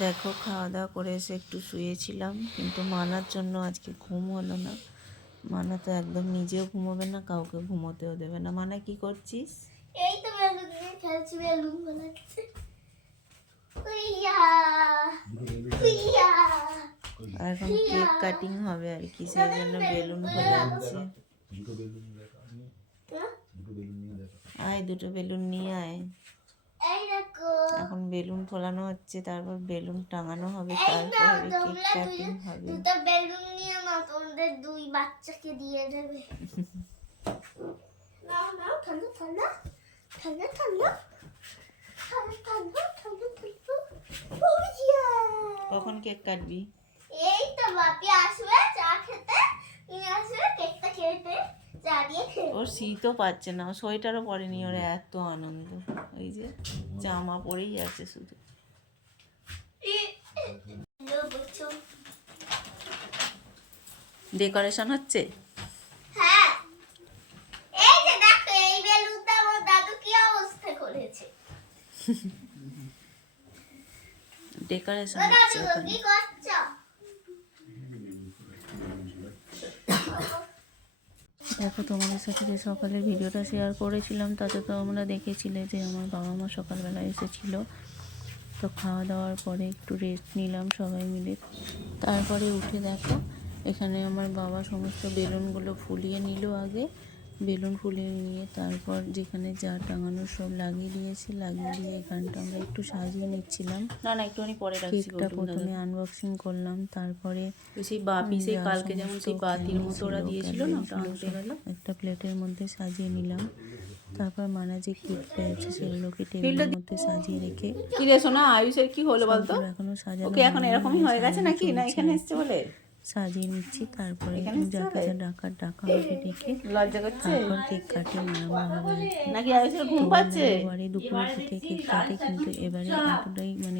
দেখো খাওয়া দাওয়া করে এসে একটু শুয়েছিলাম, কিন্তু মানার জন্য আজকে ঘুম হলো না। মানা তো একদম নিজেও ঘুমোবে না, কাউকে ঘুমোতেও দেবে না। মানা কি করছিস? এই তো বেলুন নিয়ে খেলছি, বেলুন বানাচ্ছি। আর এখন কেক কাটিং হবে আর কি, সেই জন্য বেলুন ফোলাচ্ছে। আয় দুটো বেলুন নিয়ে আয়। এখন বেলুন ফোলানো হচ্ছে, তারপর বেলুন টাঙানো হবে, তারপরে কেক কাটিং হবে। দুটো বেলুন নিয়ে না তোমাদের দুই বাচ্চাকে দিয়ে দেবে। নাও নাও, ঠান্ডা ঠান্ডা ঠান্ডা ঠান্ডা ঠান্ডা ঠান্ডা ঠান্ডা ঠান্ডা। কখন কেক কাটবি? এই তো বাপি আসবে চা খেতে, নিয়ে আসবে কেকটা খেতে, চা দিয়ে খেতে। ওর শীতও পাচ্ছে না, ও সোয়েটারও পরেনি, ওর এত আনন্দ। এই যে জামা পরেই আছে শুধু। ডেকোরেশন হচ্ছে। হ্যাঁ, এই যে দেখো এই বেলুনটা আমার দাদু কি অবস্থা করেছে। ডেকোরেশন দাদু হচ্ছে ওখানে। কি করছো? দেখো তোমাদের সাথে যে সকালে ভিডিওটা শেয়ার করেছিলাম, তাতে তো আমরা দেখেছিলে যে আমার বাবা মা সকালবেলা এসেছিলো। তো খাওয়া দাওয়ার পরে একটু রেস্ট নিলাম সবাই মিলে। তারপরে উঠে দেখো এখানে আমার বাবা সমস্ত বেলুনগুলো ফুলিয়ে নিল। আগে বেলুন ফুলিয়ে নিয়ে তারপর যেখানে যা টাঙানো সব লাগিয়ে দিয়েছি, লাগিয়ে দিয়ে এখানটা আমরা একটু সাজিয়ে নিচ্ছিলাম। না একটুখানি পরে রাখছি। কেকটা প্রথমে আনবক্সিং করলাম, তারপরে সেই বাপি সেই কালকে যেমন সেই বাতির মতো ওরা দিয়েছিল না, ওটা আনতে গেল, একটা প্লেটের মধ্যে সাজিয়ে নিলাম। তারপর মানা যে কেক পেয়েছে সেগুলোকে টেবিলের মধ্যে সাজিয়ে রেখে। কি রে সোনা, আয়ুষের কি হলো বলতো? এখনো সাজানো ওকে এখন এরকমই হয়ে গেছে নাকি, না এখানে এসছে বলে সাজিয়ে নিচ্ছি। তারপরে যাকে যা ডাকা হবে ডেকে লজ্জা করছে তারপর কেক কাটিং আরম্ভ হবে। নাকি? আয়ুষের ঘুম পাচ্ছে? এবারে দুপুরের দিকে কেক কাটে, কিন্তু এবারে এতটাই মানে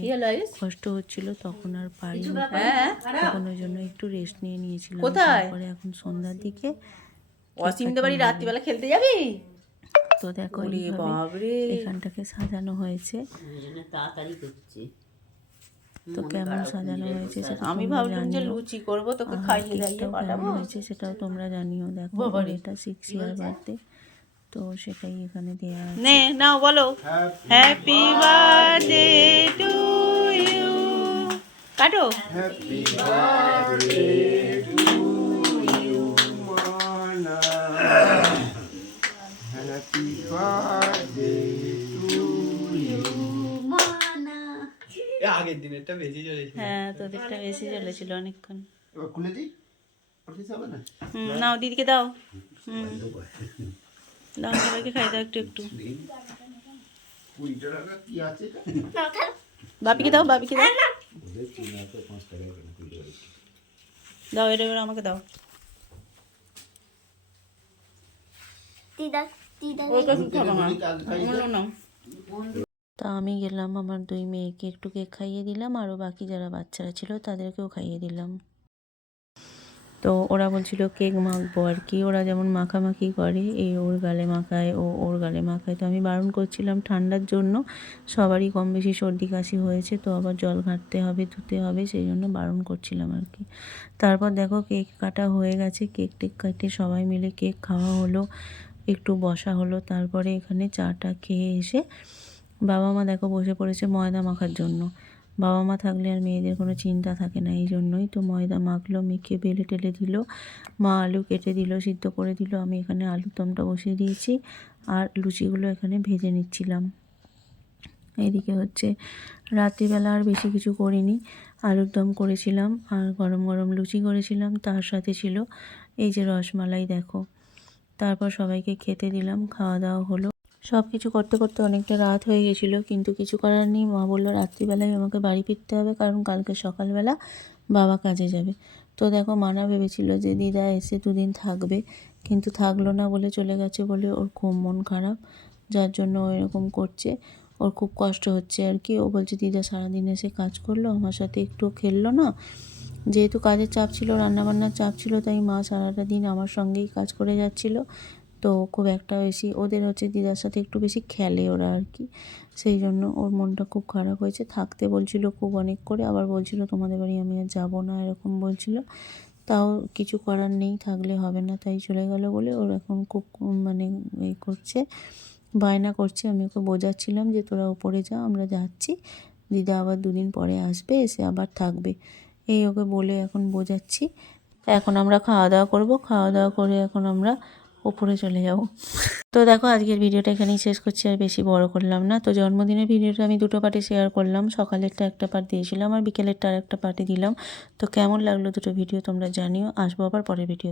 কষ্ট হচ্ছিল, তখন আর পারিনি। তখন ওই জন্য একটু রেস্ট নিয়ে নিয়েছিলাম। তারপরে এখন সন্ধ্যার দিকে অসীমদের বাড়ি রাত্রিবেলা খেলতে যাবি? তো দেখো এইভাবে এখানটাকে সাজানো হয়েছে। তাড়াতাড়ি করছে। তো কেমন সাজানো হয়েছে সেটা আমি ভাবলাম যে লুচি করব, তোকে খাইয়ে দাইয়ে পাঠাবো। কেমন হয়েছে সেটাও তোমরা জানিও। দেখো এটা 6 ইয়ার বার্থডে, তো সেটাই এখানে দেয়া আছে। নে নাও বলো, হ্যাপি বার্থডে টু ইউ। কাটো। হ্যাপি বার্থডে টু ইউ মানা, হ্যাপি বার্থডে টু ইউ মানা। আগের দিনেরটা বেশি চলেছিল। হ্যাঁ, তোদেরটা বেশি চলেছিল অনেকক্ষণ। এবার খুলে দিই, অফিস হবে না? নাও দিদিকে দাও। দাও সবাইকে খাই দাও একটু একটু। 20 টাকা কি আছে এটা? নাও খাও। বাপিকে দাও, বাপিকে দাও। দাও এটা এবার আমাকে দাও। দিদা দিদা তা আমি গেলাম, আমার 2 মেয়েকে একটু কেক খাইয়ে দিলাম, আরও বাকি যারা বাচ্চারা ছিল তাদেরকেও খাইয়ে দিলাম। তো ওরা বলছিল কেক মাখবো আর কি, ওরা যেমন মাখামাখি করে, এই ওর গালে মাখায়, ও ওর গালে মাখায়। তো আমি বারণ করছিলাম ঠান্ডার জন্য, সবারই কম বেশি সর্দি কাশি হয়েছে, তো আবার জল ঘাঁটতে হবে, ধুতে হবে, সেই জন্য বারণ করছিলাম আর কি। তারপর দেখো কেক কাটা হয়ে গেছে, কেক টেক কাটে সবাই মিলে কেক খাওয়া হলো, একটু বসা হলো। তারপরে এখানে চাটা খেয়ে এসে বাবা মা দেখো বসে পড়েছে ময়দা মাখার জন্য। বাবা মা থাকলে আর মেয়েদের কোনো চিন্তা থাকে না, এই জন্যই তো ময়দা মাখলো, মেখে বেলে টেলে দিল। মা আলু কেটে দিল, সিদ্ধ করে দিল। আমি এখানে আলুর দমটা বসিয়ে দিয়েছি, আর লুচিগুলো এখানে ভেজে নিচ্ছিলাম। এইদিকে হচ্ছে রাত্রিবেলা আর বেশি কিছু করিনি, আলুর দম করেছিলাম আর গরম গরম লুচি করেছিলাম, তার সাথে ছিল এই যে রসমালাই দেখো। তারপর সবাইকে খেতে দিলাম, খাওয়া দাওয়া হলো। সব কিছু করতে করতে অনেকটা রাত হয়ে গেছিলো, কিন্তু কিছু করার নেই। মা বললো রাত্রিবেলায় আমাকে বাড়ি ফিরতে হবে, কারণ কালকে সকালবেলা বাবা কাজে যাবে। তো দেখো মানা ভেবেছিল যে দিদা এসে 2 দিন থাকবে, কিন্তু থাকলো না, বলে চলে গেছে, বলে ওর খুব মন খারাপ, যার জন্য ও এরকম করছে। ওর খুব কষ্ট হচ্ছে আর কি। ও বলছে দিদা সারাদিন এসে কাজ করলো, আমার সাথে একটু খেললো না। যেহেতু কাজের চাপ ছিল, রান্নাবান্নার চাপ ছিল, তাই মা সারাটা দিন আমার সঙ্গেই কাজ করে যাচ্ছিলো। তো খুব একটা বেশি ওদের হচ্ছে দিদার সাথে একটু বেশি খেলে ওরা আর কি, সেই জন্য ওর মনটা খুব খারাপ হয়েছে। থাকতে বলছিল খুব অনেক করে, আবার বলছিল তোমাদের বাড়ি আমি আর যাবো না এরকম বলছিল। তাও কিছু করার নেই, থাকলে হবে না তাই চলে গেল বলে ওর এখন খুব মানে এই করছে, বায়না করছে। আমি ওকে বোঝাচ্ছিলাম যে তোরা উপরে যা, আমরা যাচ্ছি, দিদা আবার 2 দিন পরে আসবে, এসে আবার থাকবে, এই ওকে বলে এখন বোঝাচ্ছি। এখন আমরা খাওয়া দাওয়া করবো, খাওয়া দাওয়া করে এখন আমরা উপরে চলে যাব। তো দেখো আজকের ভিডিওটা এখানেই শেষ করছি, আর বেশি বড় করলাম না। তো জন্মদিনের ভিডিওটা আমি 2টো পার্টে শেয়ার করলাম, সকালেরটা একটা পার্ট দিয়েছিলাম আর বিকেলেরটা আর একটা পার্টে দিলাম। তো কেমন লাগলো দুটো ভিডিও তোমরা জানিও। আসবো আবার পরের ভিডিও।